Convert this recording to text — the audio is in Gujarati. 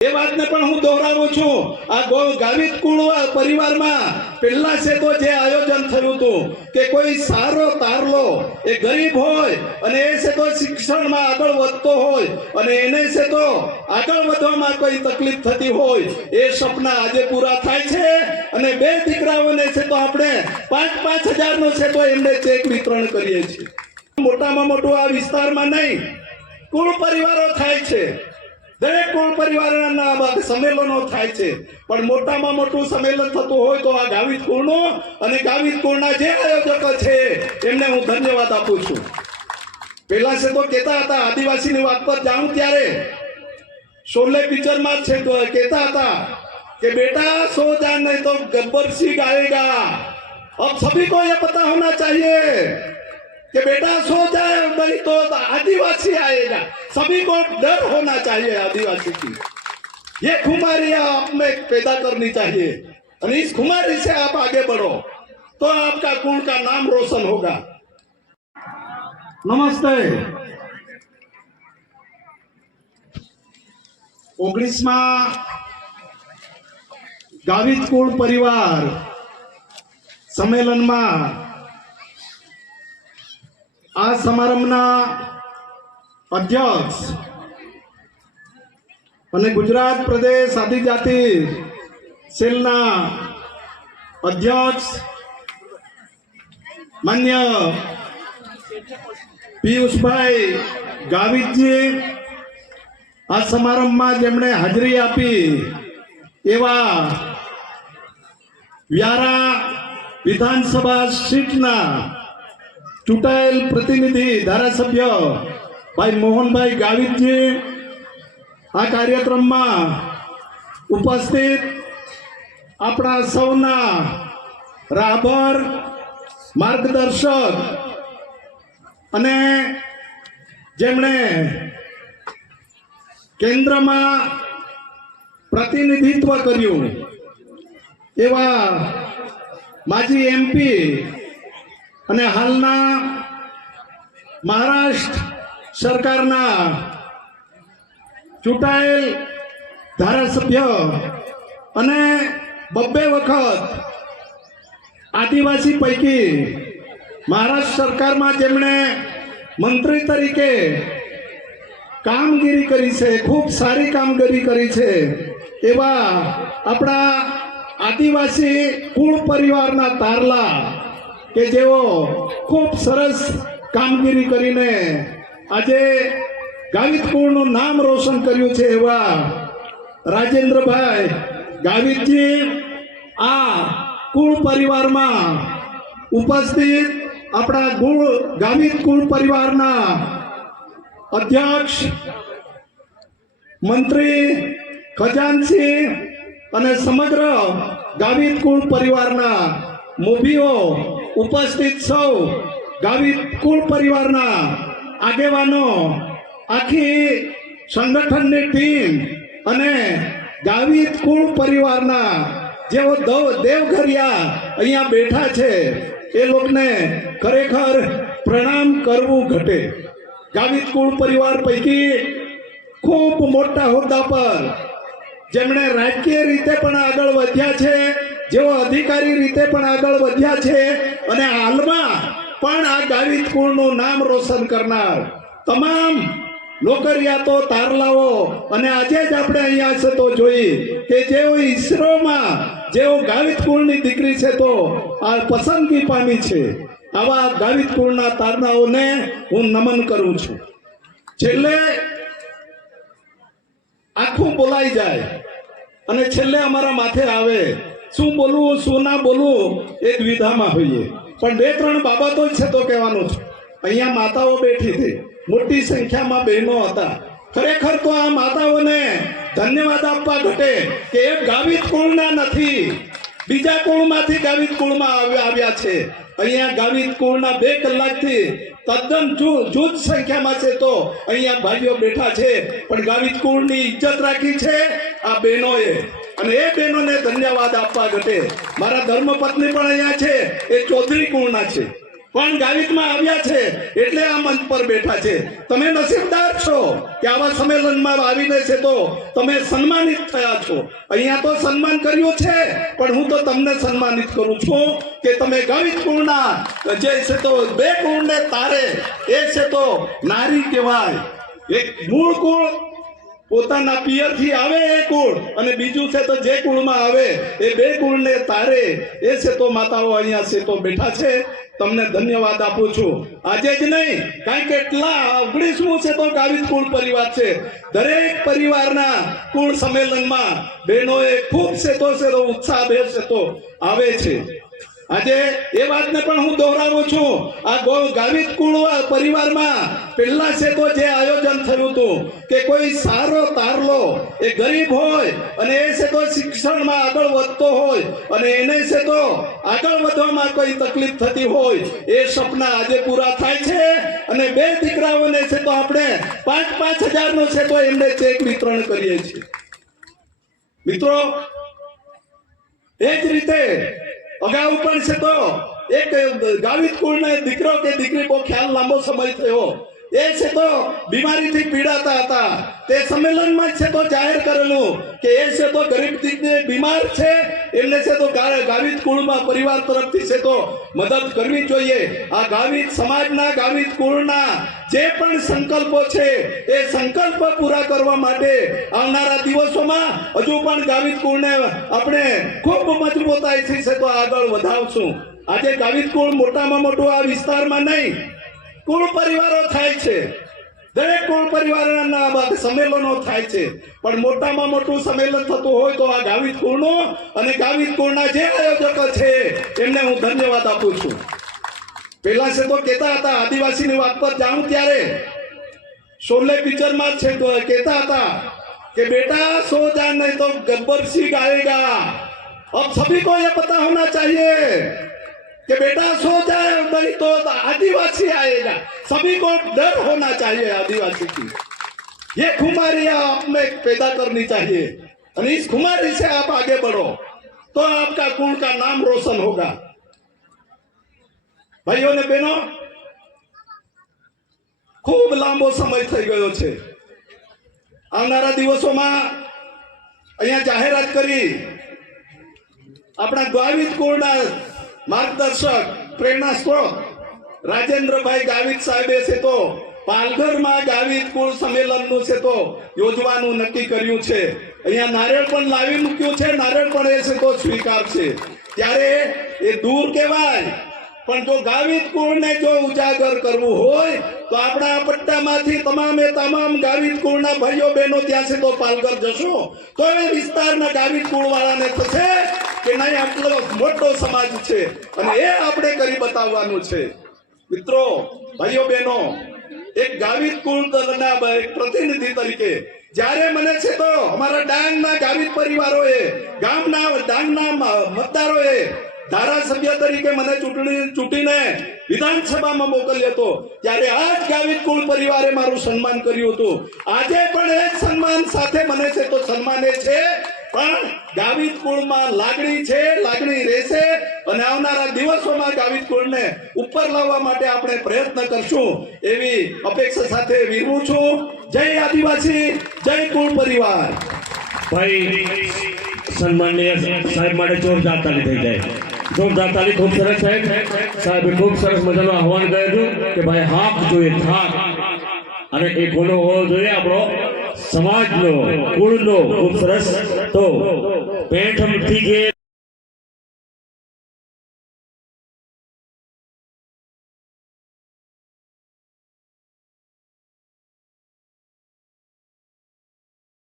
એ વાતને પણ હું દોહરાવું છું। આ ગાવિત કુળ પરિવારમાં પહેલા છે તો જે આયોજન થયું હતું કે કોઈ સારો તારલો એ ગરીબ હોય અને એ છે તો શિક્ષણમાં આગળ વધતો હોય અને એને છે તો આગળ વધવામાં કોઈ તકલીફ થતી હોય એ સપના આજે પૂરા થાય છે અને બે દીકરાઓને છે તો આપણે 5,000 નો છે તો એમને ચેક વિતરણ કરીએ છીએ। મોટામાં મોટું આ વિસ્તારમાં નહીં કુળ પરિવારો થાય છે, દરેક કુળ પરિવારના સંમેલનો થાય છે, પણ મોટામાં મોટું સંમેલન થતું હોય તો આ ગાવિત કુળનું અને ગાવિત કુળના જે આયોજકો છે એમને હું ધન્યવાદ આપું છું। પેલા છે તો કહેતા હતા, આદિવાસીની વાત પર જાઉં ત્યારે શોલે પિક્ચરમાં છે તો કહેતા હતા कि बेटा सो जा नहीं तो गब्बर सिंह गाएगा। अब सभी को यह पता होना चाहिए कि बेटा सो जाए नहीं तो आदिवासी आएगा। सभी को डर होना चाहिए आदिवासी की। ये खुमारी आप में पैदा करनी चाहिए और इस खुमारी से आप आगे बढ़ो तो आपका कुल का नाम रोशन होगा। नमस्ते। 19वां गावित कुल परिवार सम्मेलन में आ समारंभना अध्यक्ष અને ગુજરાત પ્રદેશ આદિજાતિ સેલના અધ્યક્ષ માન્ય પિયુષભાઈ ગાવિતજી આ સમારંભમાં જેમણે હાજરી આપી એવા વ્યારા વિધાનસભા સીટના ચૂંટાયેલ પ્રતિનિધિ ધારાસભ્ય ભાઈ મોહનભાઈ ગાવિતજી આ કાર્યક્રમમાં ઉપસ્થિત આપણા સૌના રાહબર માર્ગદર્શક અને જેમણે કેન્દ્રમાં प्रतिनिधित्व कर्યું એવા માજી એમપી અને હાલના મહારાષ્ટ્ર સરકારના ચૂંટાયેલ ધારાસભ્ય અને બબ્બે વખત આદિવાસી પૈકી મહારાષ્ટ્ર સરકારમાં જેમણે મંત્રી તરીકે કામગીરી કરી છે, ખૂબ સારી કામગીરી કરી છે એવા આપણા આદિવાસી કુળ પરિવારના તારલા કે જેઓ ખૂબ સરસ કામગીરી કરીને આજે ગાવિત કુળનું નામ રોશન કર્યું છે એવા રાજેન્દ્રભાઈ ગાવિતજી આ કુળ પરિવારમાં ઉપસ્થિત આપણા ગાવિત કુળ પરિવારના अध्यक्ष मंत्री खजानसी અને સમગ્ર ગાવિત કુળ પરિવારના મોભીઓ ઉપસ્થિત સૌ ગાવિત કુળ પરિવારના આગેવાનો આખી સંગઠનની ટીમ અને ગાવિત કુળ પરિવારના જેઓ દેવઘરિયા અહીંયા બેઠા છે એ લોકોને ખરેખર પ્રણામ કરવું ઘટે। गावित कुल परिवार पैकी खूब मोटा होद्दा पर जेमणे राजकीय रीते पण आगळ वध्या छे, जेओ अधिकारी रीते पण आगळ वध्या छे अने हालमां पण आ गावित कुळनुं नाम रोशन करनार तमाम लोकरियातो तारलाओ अने आजे ज आपणे अहींया छे तो जोई के जेओ ईसरोमां जेओ गावित कुळनी दीकरी छे तो आ पसंदगी पामी छे आवा गावित कुळना तारनाओने हूँ नमन करूं छूं। छेल्ले आखुं बोलाई जाय अने छेल्ले अमारा माथे आवे शुं बोलवुं शुं ना बोलवुं ए द्विधामां होईए पण बे त्रण बाबतो ज छे तो कहेवानुं छे। अहींया माताओ बेठी थी, मोटी संख्यामां बहनो हता। खरेखर तो आ माताओने धन्यवाद आपवा घटे के ए गावित कुळना नथी, बीजा कुळमांथी गावित कुळमां आव्या छे। अहींया गावित कुळना 2 कलाकथी तद्दन जूथ संख्यामां छे तो अहींया भाईओ बैठा छे पण गावित कुळनी इज्जत राखी छे आ बहनोए અને એ બહેનોને ધન્યવાદ આપવા ઘટે। મારા ધર્મપત્ની પણ અહીંયા છે, એ ચૌધરી કુળના છે પણ ગાવિતમાં આવ્યા છે એટલે આ મંચ પર બેઠા છે. તમે નસીબદાર છો કે આવા સંમેલનમાં આવીને છે તો તમે સન્માનિત થયા છો. અહીંયા તો સન્માન કર્યું છે, પણ હું તો તમને સન્માનિત કરું છું કે તમે ગાવિત કુળના જે છે તો બે કુળને તારે એ છે તો નારી કહેવાય. એક મૂળ કુળ પોતાના પિયરથી આવે એ કુળ, અને બીજું છે તો જે કુળમાં આવે એ બે કુળને તારે એ છે તો માતાઓ અહીંયા છે તો બેઠા છે. તમને ધન્યવાદ આપું છું. આજે જ નહીં, કારણ કે એટલા 19મું છે તો ગાવિત કુળ પરિવાર છે. દરેક પરિવારના કુળ સંમેલનમાં બહેનોએ ખૂબ છે તો ઉત્સાહભેર છે તો આવે છે. આજે એ વાતને પણ હું દોહરાવું છું. આ ગાવિત કુળ પરિવારમાં પહેલા છે તો જે આયોજન થયું હતું કે કોઈ સારો તારલો એ ગરીબ હોય અને એ છે તો શિક્ષણમાં આગળ વધતો હોય અને એને છે તો આગળ વધવામાં કોઈ તકલીફ થતી હોય, એ સપના આજે પૂરા થાય છે. અને બે દીકરાઓને છે તો આપણે 5-5 હજારનો છે તો એમને ચેક વિતરણ કરીએ છીએ. મિત્રો, એ જ રીતે અગાઉ પણ છે તો એક ગાવિત કુળનો દીકરો કે દીકરી બહુ ખ્યાલ લાંબો સમય થયો, એ છે તો બીમારીથી પીડાતા હતા. તે સંમેલનમાં છે તો જાહેર કરેલું કે એ છે તો ગરીબ દીકરી બીમાર છે, એમને છે તો ગાવિત કુળમાં પરિવાર તરફથી છે તો મદદ કરવી જોઈએ. આ ગાવિત સમાજના ગાવિત કુળના જે પણ સંકલ્પો છે એ સંકલ્પ પૂરા કરવા માટે આવનારા દિવસોમાં હજુ પણ ગાવિત કુળને આપણે ખૂબ મજબૂતાઈથી છે તો આગળ વધાવશું. આજે ગાવિત કુળ મોટામાં મોટું આ વિસ્તારમાં નહીં, કુળ પરિવારો થાય છે. દરેક કુળ પરિવારના સંમેલનો થાય છે, પણ મોટામાં મોટું સંમેલન થતું હોય તો આ ગાવિત કુળનું, અને ગાવિત કુળના જે આયોજકો છે એમને હું ધન્યવાદ આપું છું. પેલા છે તો કહેતા હતા, આદિવાસીની વાત પર જાઉં ત્યારે શોલે પિક્ચરમાં છે તો કહેતા હતા કે બેટા સો જાન નહીં તો ગબ્બર સિંહ आएगा. अब सभी को ये पता होना चाहिए कि बेटा सो जाए नहीं तो आदिवासी आएगा. सभी को डर होना चाहिए आदिवासी की. ये खुमारियां आपने पैदा करनी चाहिए, और इस खुमारी से आप आगे बढ़ो तो आपका कुल का नाम रोशन होगा. भाइयों ने बहनों, खूब लांबो समय થઈ ગયો છે. આવનારા દિવસોમાં અહીંયા જાહેરાત કરી આપણા ગાવિત કુળના માર્ગદર્શક પ્રેરણા સ્ત્રોત રાજેન્દ્રભાઈ ગાવિત સાહેબે છે તો પાલઘરમાં ગાવિત કુળ સંમેલનનું છે તો યોજવાનું નક્કી કર્યું છે. અહીંયા નારિયેળ પણ લાવી મૂક્યું છે, નારિયેળ પણ એ છે તો સ્વીકાર છે. ત્યારે એ દૂર કહેવાય, પણ જો ગાવિત કુળને જો ઉજાગર કરવું હોય તો આપણા પટ્ટામાંથી તમામ ગાવિત કુળના ભાઈઓ બહેનો ત્યાં છે તો પાલઘર જશો તો એ વિસ્તારના ગાવિત કુળવાળાને થશે કે નહીં આટલો મોટો સમાજ છે અને એ આપણે કરી બતાવવાનું છે. મિત્રો, ભાઈઓ બહેનો, એક ગાવિત કુળના પ્રતિનિધિ તરીકે જ્યારે મને છે તો અમારા ડાંગના ગાવિત પરિવારોએ, ગામના ડાંગના મતદારોએ ધારાસભ્ય તરીકે મને ચૂંટીને વિધાનસભામાં મોકલ્યો હતો, ત્યારે આ જ ગાવિત કુળ પરિવારે મારું સન્માન કર્યું હતું. આજે પણ એ જ સન્માન સાથે મને છે તો સન્માને છે, પણ ગાવિત કુળમાં લાગણી છે, લાગણી રહેશે, અને આવનારા દિવસોમાં ગાવિત કુળને ઉપર લાવવા માટે આપણે પ્રયત્ન કરશું એવી અપેક્ષા સાથે વિરમું છું. જય આદિવાસી, જય કુળ પરિવાર. ભાઈ સન્માનીય સાહેબ માટે જોરદાર તાળી થઈ જાય. જોરદાર તાળી. ખૂબ સરસ સાહેબ. સાહેબે ખૂબ સરસ મજાનું આહવાન કર્યું કે ભાઈ હાક જોઈએ, થાક, અને એ ગુનો હોવો જોઈએ આપણો સમાજનો, કુળનો. ખૂબ સરસ. તો પેઠમથી